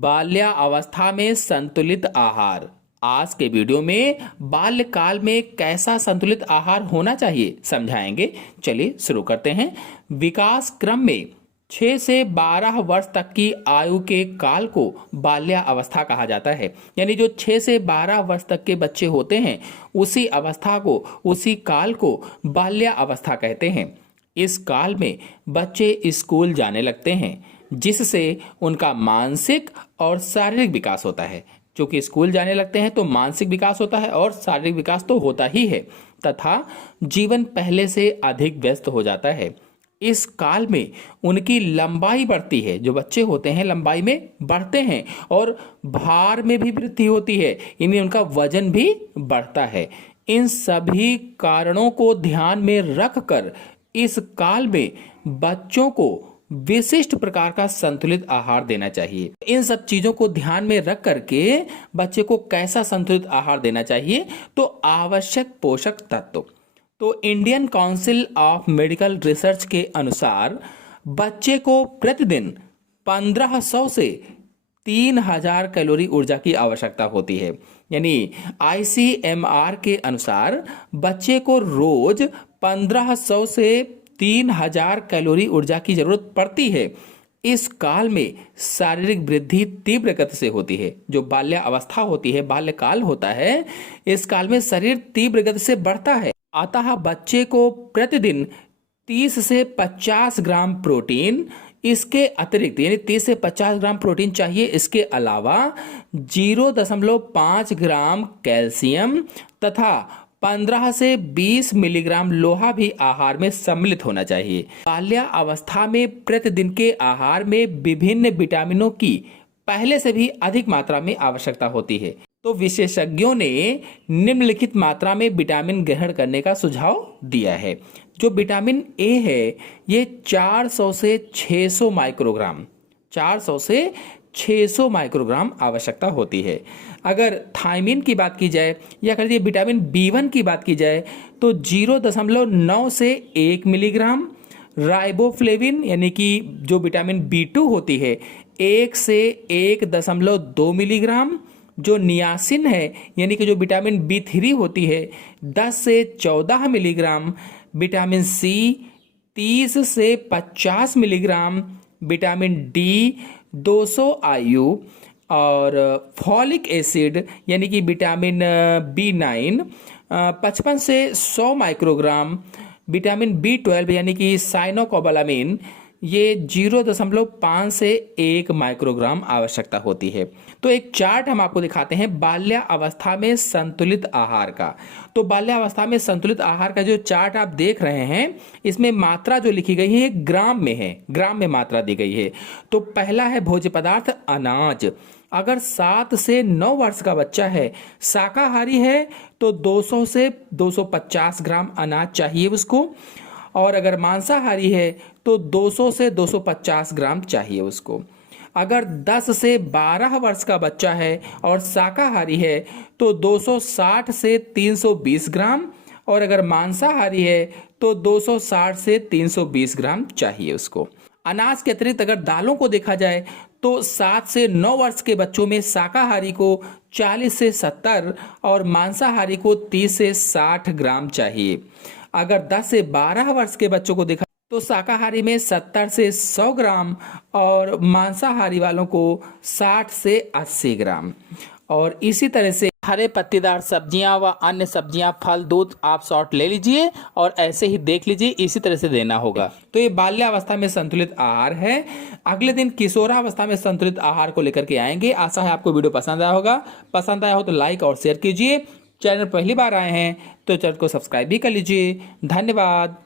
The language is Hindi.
बाल्यावस्था में संतुलित आहार। आज के वीडियो में बाल्यकाल में कैसा संतुलित आहार होना चाहिए समझाएंगे। चलिए शुरू करते हैं। विकास क्रम में 6 से 12 वर्ष तक की आयु के काल को बाल्यावस्था कहा जाता है। यानी जो 6 से 12 वर्ष तक के बच्चे होते हैं उसी अवस्था को, उसी काल को बाल्यावस्था कहते हैं। इस काल में बच्चे स्कूल जाने लगते हैं, जिससे उनका मानसिक और शारीरिक विकास होता है। क्योंकि स्कूल जाने लगते हैं तो मानसिक विकास होता है और शारीरिक विकास तो होता ही है, तथा जीवन पहले से अधिक व्यस्त हो जाता है। इस काल में उनकी लंबाई बढ़ती है। जो बच्चे होते हैं लंबाई में बढ़ते हैं और भार में भी वृद्धि होती है, यानी उनका वजन भी बढ़ता है। इन सभी कारणों को ध्यान में रखकर इस काल में बच्चों को विशिष्ट प्रकार का संतुलित आहार देना चाहिए। इन सब चीजों को ध्यान में रख करके बच्चे को कैसा संतुलित आहार देना चाहिए, तो आवश्यक पोषक तत्व। तो Indian council of medical research के अनुसार बच्चे को प्रतिदिन 1500 से 3000 कैलोरी ऊर्जा की आवश्यकता होती है। यानी ICMR के अनुसार बच्चे को रोज 1500 से 3000 कैलोरी ऊर्जा की जरूरत पड़ती है। इस काल में शारीरिक वृद्धि तीव्र गति से होती है। जो बाल्यावस्था होती है, बाल्यकाल होता है, इस काल में शरीर तीव्र गति से बढ़ता है। अतः बच्चे को प्रतिदिन 30 से 50 ग्राम प्रोटीन, इसके अतिरिक्त यानी 30 से 50 ग्राम प्रोटीन चाहिए। इसके अलावा 0.5 ग्राम कैल्शियम तथा 15 से 20 मिलीग्राम लोहा भी आहार में सम्मिलित होना चाहिए। बाल्यावस्था में प्रतिदिन के आहार में विभिन्न विटामिनों की पहले से भी अधिक मात्रा में आवश्यकता होती है। तो विशेषज्ञों ने निम्नलिखित मात्रा में विटामिन ग्रहण करने का सुझाव दिया है। जो विटामिन ए है ये 400 से 600 माइक्रोग्राम 400 से 600 माइक्रोग्राम आवश्यकता होती है। अगर थायमिन की बात की जाए या कर दिए विटामिन B1 की बात की जाए तो 0.9 से 1 मिलीग्राम। राइबोफ्लेविन यानी कि जो विटामिन B2 होती है 1 से 1.2 मिलीग्राम। जो नियासिन है यानी कि जो विटामिन B3 होती है 10 से 14 मिलीग्राम। विटामिन C 30 से 50 मिलीग्राम। विटामिन D 200 IU और फॉलिक एसिड यानी कि विटामिन B9 55 से 100 माइक्रोग्राम। विटामिन B12 यानी कि साइनोकोबालामिन ये 0.5 से 1 माइक्रोग्राम आवश्यकता होती है। तो एक चार्ट हम आपको दिखाते हैं बाल्यावस्था में संतुलित आहार का। तो बाल्यावस्था में संतुलित आहार का जो चार्ट आप देख रहे हैं इसमें मात्रा जो लिखी गई है ग्राम में है, ग्राम में मात्रा दी गई है। तो पहला है भोज्य पदार्थ अनाज। अगर 7 से 9 वर्ष का बच्चा है, शाकाहारी है, तो 200 से 250 ग्राम अनाज चाहिए उसको। और अगर मांसाहारी है तो 200 से 250 ग्राम चाहिए उसको। अगर 10 से 12 वर्ष का बच्चा है और शाकाहारी है तो 260 से 320 ग्राम। और अगर मांसाहारी है तो 260 से 320 ग्राम चाहिए उसको। अनाज के अतिरिक्त अगर दालों को देखा जाए तो 7 से 9 वर्ष के बच्चों में शाकाहारी को 40 से 70 और मांसाहारी को 30 से 60 ग्राम चाहिए। अगर 10 से 12 वर्ष के बच्चों को देखा तो शाकाहारी में 70 से 100 ग्राम और मांसाहारी वालों को 60 से 80 ग्राम। और इसी तरह से हरे पत्तेदार सब्जियां व अन्य सब्जियां, फल, दूध आप शॉर्ट ले लीजिए और ऐसे ही देख लीजिए, इसी तरह से देना होगा। तो ये बाल्यावस्था में संतुलित आहार है। अगले दिन किशोरावस्था में संतुलित आहार को लेकर के आएंगे। आशा है आपको वीडियो पसंद आया होगा। पसंद आया हो तो लाइक और शेयर कीजिए। चैनल पहली बार आए हैं तो चैनल को सब्सक्राइब भी कर लीजिए। धन्यवाद।